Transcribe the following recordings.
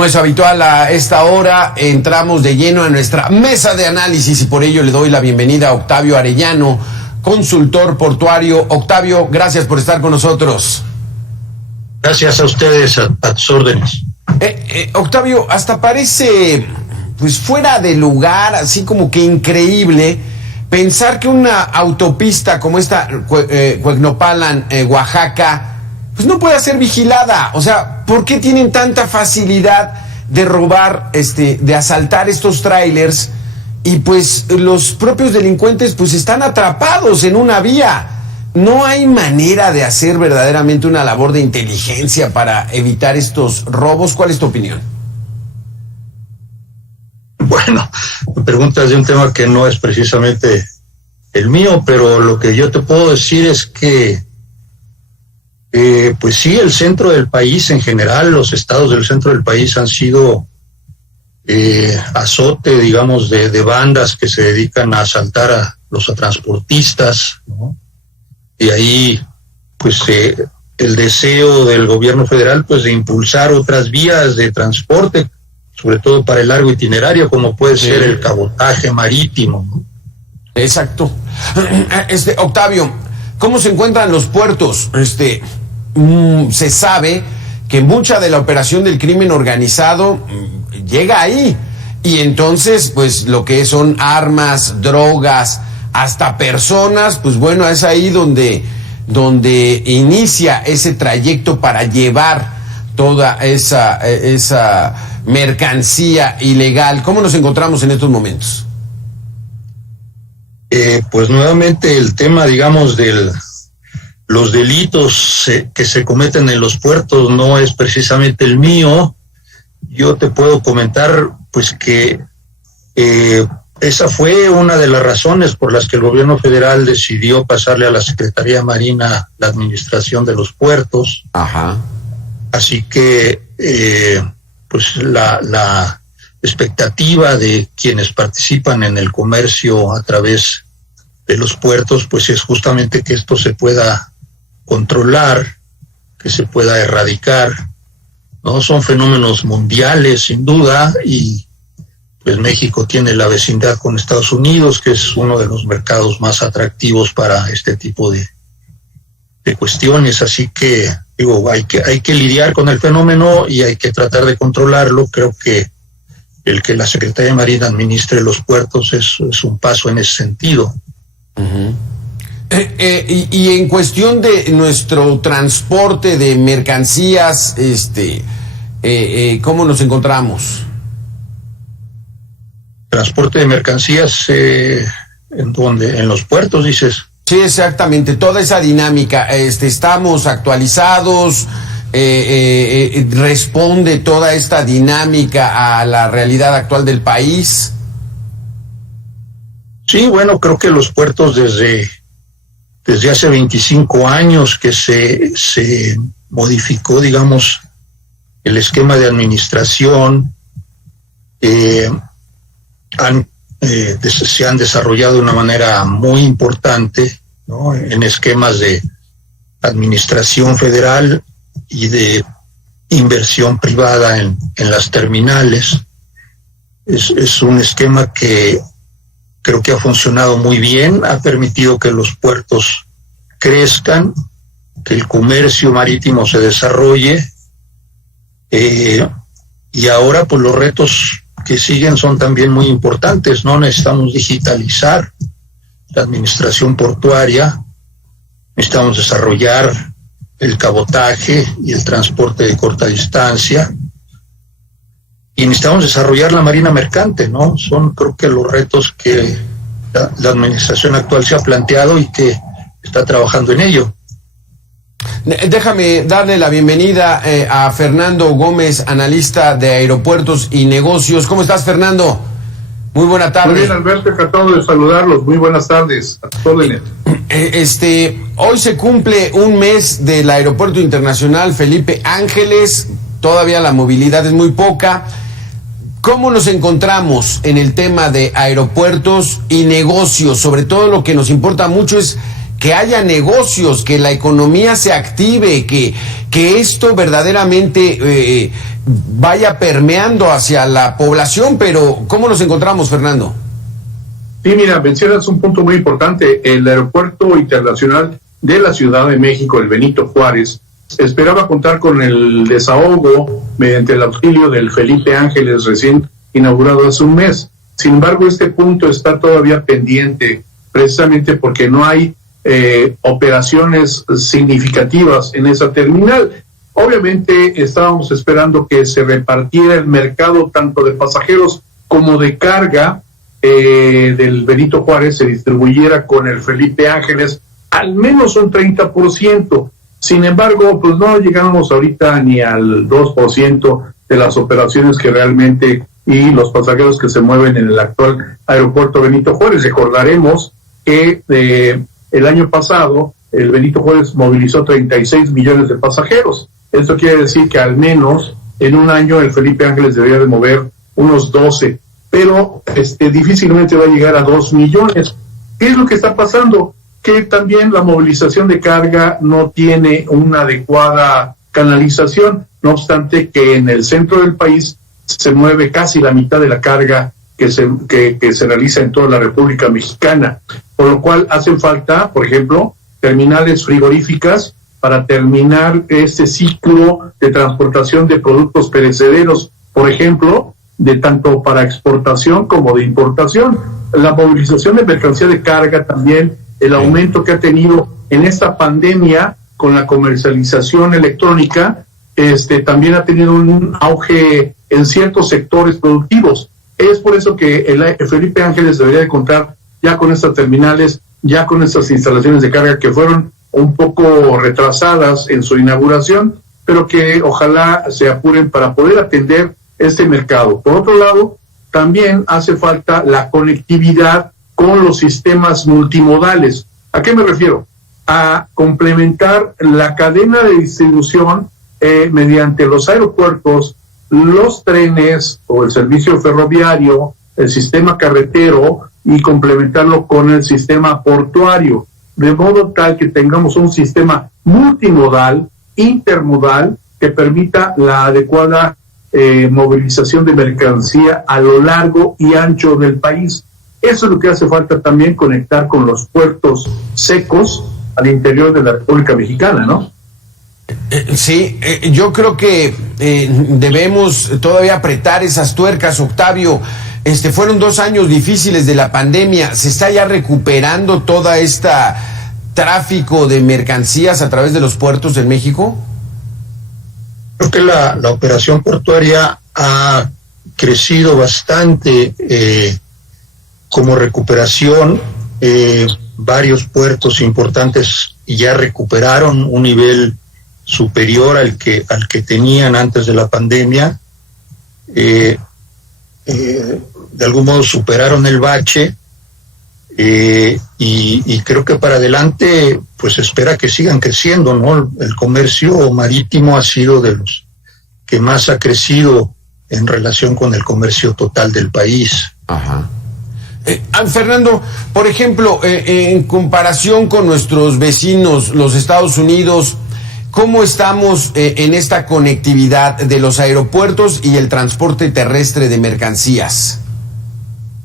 Como es habitual a esta hora, entramos de lleno a nuestra mesa de análisis y por ello le doy la bienvenida a Octavio Arellano, consultor portuario. Octavio, gracias por estar con nosotros. Gracias a ustedes, a tus órdenes. Octavio, hasta parece pues fuera de lugar, así como que increíble, pensar que una autopista como esta, Cuecnopalan, Oaxaca, pues no puede ser vigilada. O sea, ¿por qué tienen tanta facilidad de robar, de asaltar estos trailers? Y pues los propios delincuentes pues están atrapados en una vía. ¿No hay manera de hacer verdaderamente una labor de inteligencia para evitar estos robos? ¿Cuál es tu opinión? Bueno, me preguntas de un tema que no es precisamente el mío, pero lo que yo te puedo decir es que pues sí, el centro del país en general, los estados del centro del país han sido azote, digamos, de bandas que se dedican a asaltar a los transportistas, ¿no? Y ahí, pues, el deseo del gobierno federal, pues, de impulsar otras vías de transporte, sobre todo para el largo itinerario, como puede ser el cabotaje marítimo, ¿no? Exacto. Octavio, ¿cómo se encuentran los puertos? Se sabe que mucha de la operación del crimen organizado llega ahí, y entonces pues lo que son armas, drogas, hasta personas, pues bueno, es ahí donde inicia ese trayecto para llevar toda esa mercancía ilegal. ¿Cómo nos encontramos en estos momentos? Pues nuevamente el tema, digamos, los delitos que se cometen en los puertos no es precisamente el mío. Yo te puedo comentar pues que esa fue una de las razones por las que el gobierno federal decidió pasarle a la Secretaría de Marina la administración de los puertos. Ajá. Así que pues la expectativa de quienes participan en el comercio a través de los puertos pues es justamente que esto se pueda controlar, que se pueda erradicar, ¿no? Son fenómenos mundiales, sin duda, y pues México tiene la vecindad con Estados Unidos, que es uno de los mercados más atractivos para este tipo de cuestiones. Así que, digo, hay que lidiar con el fenómeno y hay que tratar de controlarlo. Creo que el que la Secretaría de Marina administre los puertos es un paso en ese sentido. Uh-huh. Y en cuestión de nuestro transporte de mercancías, ¿cómo nos encontramos? Transporte de mercancías, ¿en dónde? ¿En los puertos, dices? Sí, exactamente, toda esa dinámica, estamos actualizados, responde toda esta dinámica a la realidad actual del país. Sí, bueno, creo que los puertos desde hace 25 años que se modificó, digamos, el esquema de administración, se han desarrollado de una manera muy importante, ¿no? En esquemas de administración federal y de inversión privada en las terminales. Es un esquema que creo que ha funcionado muy bien, ha permitido que los puertos crezcan, que el comercio marítimo se desarrolle, y ahora pues los retos que siguen son también muy importantes, ¿no? Necesitamos digitalizar la administración portuaria, necesitamos desarrollar el cabotaje y el transporte de corta distancia, y necesitamos desarrollar la marina mercante, ¿no? Son, creo que, los retos que la administración actual se ha planteado y que está trabajando en ello. Déjame darle la bienvenida a Fernando Gómez, analista de aeropuertos y negocios. ¿Cómo estás, Fernando? Muy buena tarde. Muy bien, Alberto, encantado de saludarlos. Muy buenas tardes. A tus órdenes. Hoy se cumple un mes del Aeropuerto Internacional Felipe Ángeles. Todavía la movilidad es muy poca. ¿Cómo nos encontramos en el tema de aeropuertos y negocios? Sobre todo lo que nos importa mucho es que haya negocios, que la economía se active, que esto verdaderamente vaya permeando hacia la población. Pero ¿cómo nos encontramos, Fernando? Sí, mira, mencionas un punto muy importante. El Aeropuerto Internacional de la Ciudad de México, el Benito Juárez, esperaba contar con el desahogo mediante el auxilio del Felipe Ángeles, recién inaugurado hace un mes. Sin embargo, este punto está todavía pendiente, precisamente porque no hay operaciones significativas en esa terminal. Obviamente estábamos esperando que se repartiera el mercado tanto de pasajeros como de carga del Benito Juárez, se distribuyera con el Felipe Ángeles al menos un 30%. Sin embargo, pues no llegamos ahorita ni al 2% de las operaciones que realmente y los pasajeros que se mueven en el actual aeropuerto Benito Juárez. Recordaremos que el año pasado el Benito Juárez movilizó 36 millones de pasajeros. Esto quiere decir que al menos en un año el Felipe Ángeles debería de mover unos 12, pero difícilmente va a llegar a 2 millones. ¿Qué es lo que está pasando? Que también la movilización de carga no tiene una adecuada canalización, no obstante que en el centro del país se mueve casi la mitad de la carga que se realiza en toda la República Mexicana, por lo cual hacen falta, por ejemplo, terminales frigoríficas para terminar este ciclo de transportación de productos perecederos, por ejemplo, de tanto para exportación como de importación. La movilización de mercancía de carga también, el aumento que ha tenido en esta pandemia con la comercialización electrónica, también ha tenido un auge en ciertos sectores productivos. Es por eso que el Felipe Ángeles debería de contar ya con estas terminales, ya con estas instalaciones de carga que fueron un poco retrasadas en su inauguración, pero que ojalá se apuren para poder atender este mercado. Por otro lado, también hace falta la conectividad con los sistemas multimodales. ¿A qué me refiero? A complementar la cadena de distribución mediante los aeropuertos, los trenes o el servicio ferroviario, el sistema carretero, y complementarlo con el sistema portuario, de modo tal que tengamos un sistema multimodal, intermodal, que permita la adecuada movilización de mercancía a lo largo y ancho del país. Eso es lo que hace falta también, conectar con los puertos secos al interior de la República Mexicana, ¿no? Sí, yo creo que debemos todavía apretar esas tuercas, Octavio. Fueron 2 años difíciles de la pandemia. ¿Se está ya recuperando toda esta tráfico de mercancías a través de los puertos en México? Creo que la operación portuaria ha crecido bastante como recuperación. Varios puertos importantes ya recuperaron un nivel superior al que tenían antes de la pandemia. De algún modo superaron el bache, y creo que para adelante pues espera que sigan creciendo, ¿no? El comercio marítimo ha sido de los que más ha crecido en relación con el comercio total del país. Ajá. Fernando, por ejemplo, en comparación con nuestros vecinos, los Estados Unidos, ¿cómo estamos en esta conectividad de los aeropuertos y el transporte terrestre de mercancías?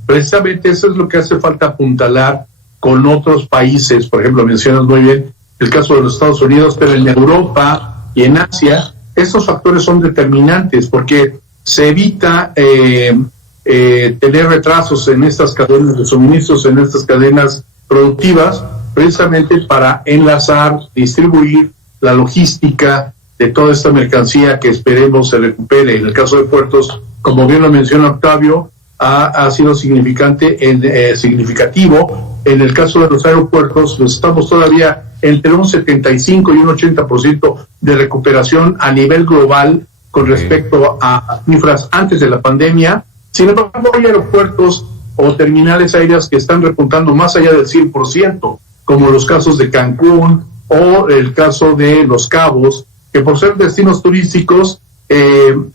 Precisamente eso es lo que hace falta apuntalar con otros países. Por ejemplo, mencionas muy bien el caso de los Estados Unidos, pero en Europa y en Asia, estos factores son determinantes porque se evita tener retrasos en estas cadenas de suministros, en estas cadenas productivas, precisamente para enlazar, distribuir la logística de toda esta mercancía que esperemos se recupere. En el caso de puertos, como bien lo menciona Octavio, ha sido significativo. En el caso de los aeropuertos, pues estamos todavía entre un 75 y un 80% de recuperación a nivel global con respecto a cifras antes de la pandemia. Sin embargo, hay aeropuertos o terminales aéreas que están repuntando más allá del 100%, como los casos de Cancún o el caso de Los Cabos, que por ser destinos turísticos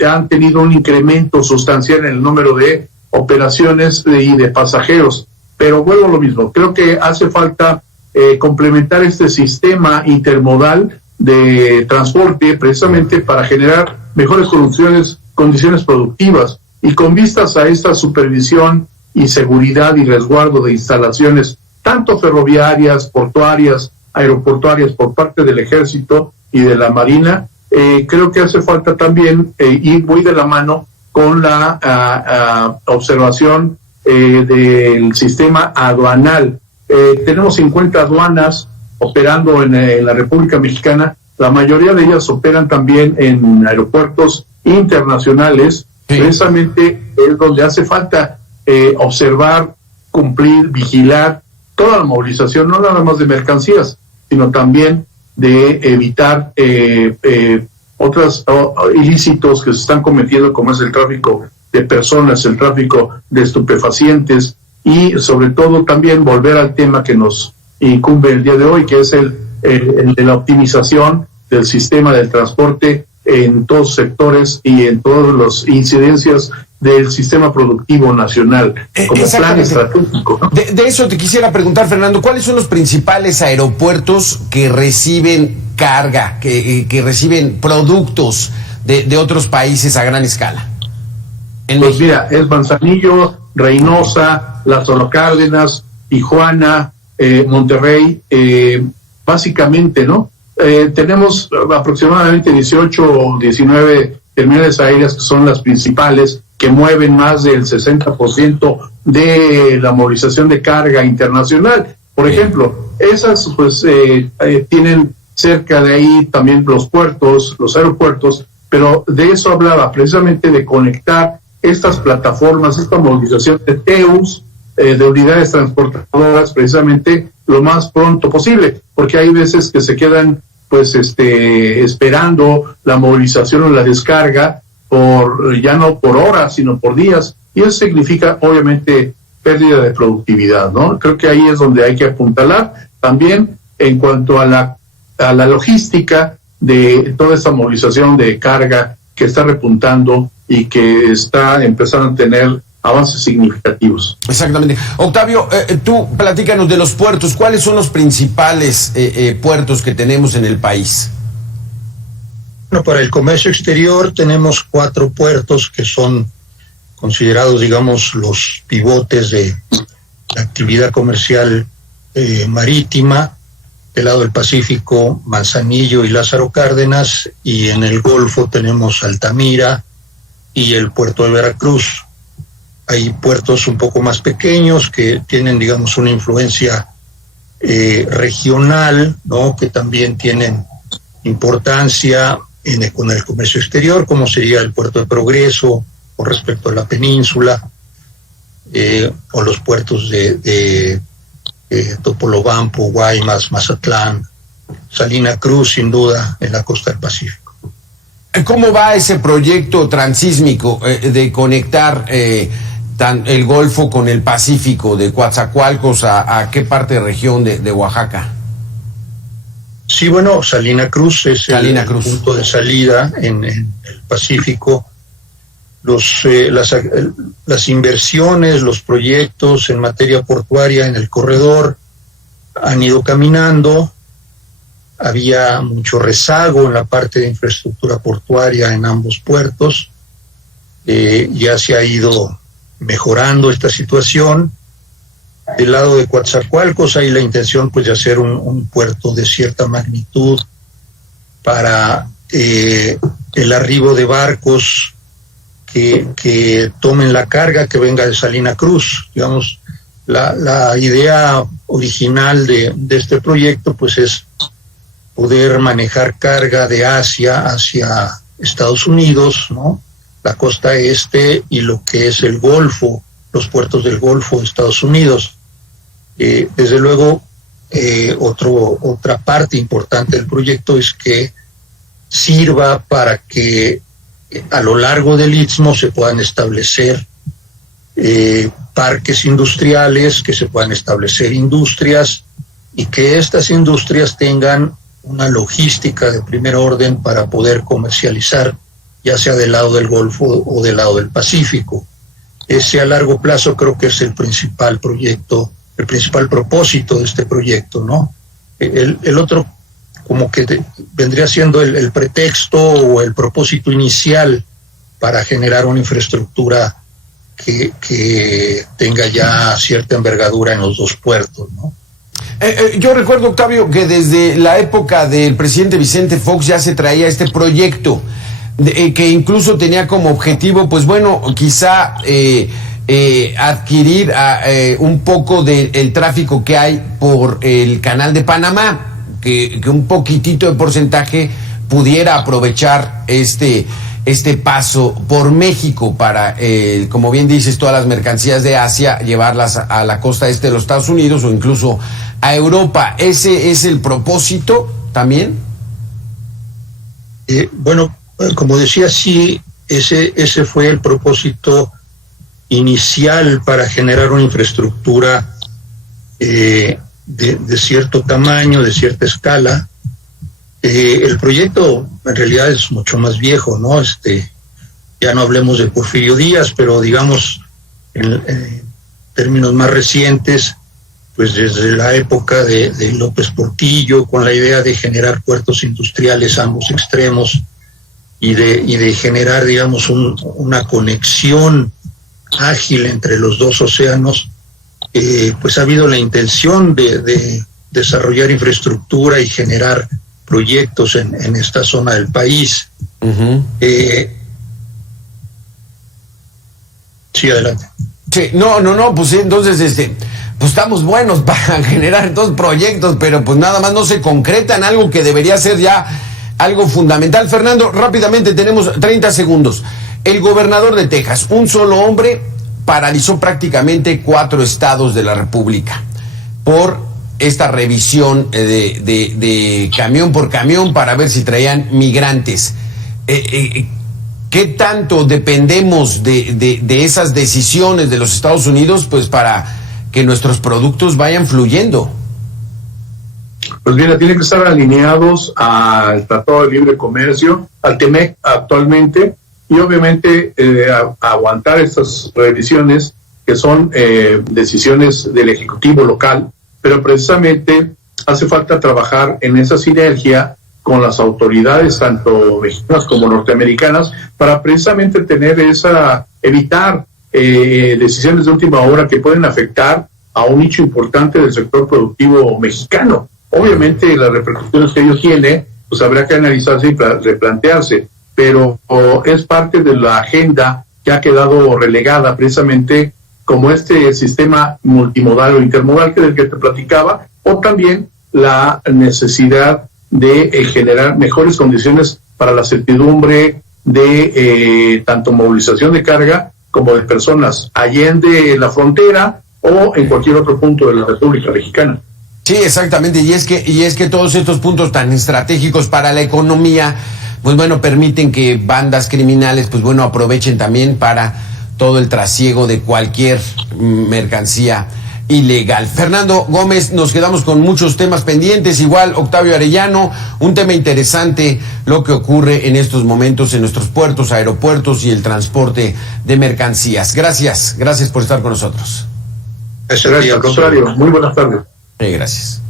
han tenido un incremento sustancial en el número de operaciones y de pasajeros. Pero vuelvo a lo mismo, creo que hace falta complementar este sistema intermodal de transporte precisamente para generar mejores condiciones productivas, y con vistas a esta supervisión y seguridad y resguardo de instalaciones tanto ferroviarias, portuarias, aeroportuarias por parte del Ejército y de la Marina, creo que hace falta también ir muy de la mano con la observación del sistema aduanal. Tenemos 50 aduanas operando en la República Mexicana. La mayoría de ellas operan también en aeropuertos internacionales. Sí. Precisamente es donde hace falta observar, cumplir, vigilar toda la movilización, no nada más de mercancías, sino también de evitar otros ilícitos que se están cometiendo, como es el tráfico de personas, el tráfico de estupefacientes, y sobre todo también volver al tema que nos incumbe el día de hoy, que es el de la optimización del sistema del transporte en todos sectores y en todas las incidencias del sistema productivo nacional, como plan estratégico, ¿no? De eso te quisiera preguntar, Fernando, ¿cuáles son los principales aeropuertos que reciben carga, que reciben productos de otros países a gran escala? Pues mira, es Manzanillo, Reynosa, Lázaro Cárdenas, Tijuana, Monterrey, básicamente, ¿no? Tenemos aproximadamente 18 o 19 terminales aéreas que son las principales, que mueven más del 60% de la movilización de carga internacional. Por ejemplo, esas pues tienen cerca de ahí también los puertos, los aeropuertos, pero de eso hablaba, precisamente de conectar estas plataformas, esta movilización de TEUs, de unidades transportadoras, precisamente lo más pronto posible, porque hay veces que se quedan pues esperando la movilización o la descarga ya no por horas, sino por días, y eso significa obviamente pérdida de productividad, ¿no? Creo que ahí es donde hay que apuntalar también en cuanto a la logística de toda esta movilización de carga que está repuntando y que está empezando a tener avances significativos. Exactamente. Octavio, tú platícanos de los puertos. ¿Cuáles son los principales puertos que tenemos en el país? Bueno, para el comercio exterior tenemos 4 puertos que son considerados, digamos, los pivotes de la actividad comercial marítima. Del lado del Pacífico, Manzanillo y Lázaro Cárdenas, y en el Golfo tenemos Altamira y el puerto de Veracruz. Hay puertos un poco más pequeños que tienen, digamos, una influencia regional, ¿no? Que también tienen importancia con el comercio exterior, como sería el puerto de Progreso con respecto a la península, o los puertos de Topolobampo, Guaymas, Mazatlán, Salina Cruz, sin duda, en la costa del Pacífico. ¿Cómo va ese proyecto transísmico de conectar el Golfo con el Pacífico, de Coatzacoalcos a qué parte de región de Oaxaca? Sí, bueno, Salina Cruz es el punto de salida en el Pacífico. Las inversiones, los proyectos en materia portuaria en el corredor han ido caminando. Había mucho rezago en la parte de infraestructura portuaria en ambos puertos. Ya se ha ido mejorando esta situación. Del lado de Coatzacoalcos hay la intención pues de hacer un puerto de cierta magnitud para el arribo de barcos que tomen la carga que venga de Salina Cruz. Digamos, la idea original de este proyecto pues es poder manejar carga de Asia hacia Estados Unidos, ¿no? La costa este y lo que es el Golfo, los puertos del Golfo de Estados Unidos. Desde luego, otra parte importante del proyecto es que sirva para que a lo largo del Istmo se puedan establecer parques industriales, que se puedan establecer industrias, y que estas industrias tengan una logística de primer orden para poder comercializar, ya sea del lado del Golfo o del lado del Pacífico. Ese a largo plazo creo que es el principal proyecto principal propósito de este proyecto, ¿no? El otro como que vendría siendo el pretexto o el propósito inicial para generar una infraestructura que tenga ya cierta envergadura en los dos puertos, ¿no? Yo recuerdo, Octavio, que desde la época del presidente Vicente Fox ya se traía este proyecto, que incluso tenía como objetivo, pues bueno, quizá adquirir un poco del tráfico que hay por el canal de Panamá, que un poquitito de porcentaje pudiera aprovechar este paso por México para, como bien dices, todas las mercancías de Asia, llevarlas a la costa este de los Estados Unidos o incluso a Europa. ¿Ese es el propósito también? Bueno, como decía, sí, ese fue el propósito inicial para generar una infraestructura de cierto tamaño, de cierta escala. El proyecto en realidad es mucho más viejo, ¿no? Ya no hablemos de Porfirio Díaz, pero digamos en términos más recientes, pues desde la época de López Portillo, con la idea de generar puertos industriales a ambos extremos y de generar, digamos, una conexión ágil entre los dos océanos, pues ha habido la intención de desarrollar infraestructura y generar proyectos en esta zona del país. Uh-huh. Sí, adelante. Sí, no, pues entonces pues estamos buenos para generar dos proyectos, pero pues nada más no se concreta en algo que debería ser ya algo fundamental. Fernando, rápidamente, tenemos 30 segundos. El gobernador de Texas, un solo hombre, paralizó prácticamente 4 estados de la República por esta revisión de camión por camión para ver si traían migrantes. ¿Qué tanto dependemos de esas decisiones de los Estados Unidos, pues para que nuestros productos vayan fluyendo? Pues mira, tienen que estar alineados al Tratado de Libre Comercio, al TEMEC actualmente, y obviamente aguantar estas revisiones que son decisiones del Ejecutivo local, pero precisamente hace falta trabajar en esa sinergia con las autoridades, tanto mexicanas como norteamericanas, para precisamente evitar decisiones de última hora que pueden afectar a un nicho importante del sector productivo mexicano. Obviamente las repercusiones que ello tiene, pues habrá que analizarse y replantearse, pero es parte de la agenda que ha quedado relegada precisamente como este sistema multimodal o intermodal del que te platicaba, o también la necesidad de generar mejores condiciones para la certidumbre de tanto movilización de carga como de personas allende la frontera o en cualquier otro punto de la República Mexicana. Sí, exactamente, y es que todos estos puntos tan estratégicos para la economía, pues bueno, permiten que bandas criminales, pues bueno, aprovechen también para todo el trasiego de cualquier mercancía ilegal. Fernando Gómez, nos quedamos con muchos temas pendientes, igual Octavio Arellano, un tema interesante lo que ocurre en estos momentos en nuestros puertos, aeropuertos y el transporte de mercancías. Gracias por estar con nosotros. Gracias, al contrario, muy buenas tardes. Gracias.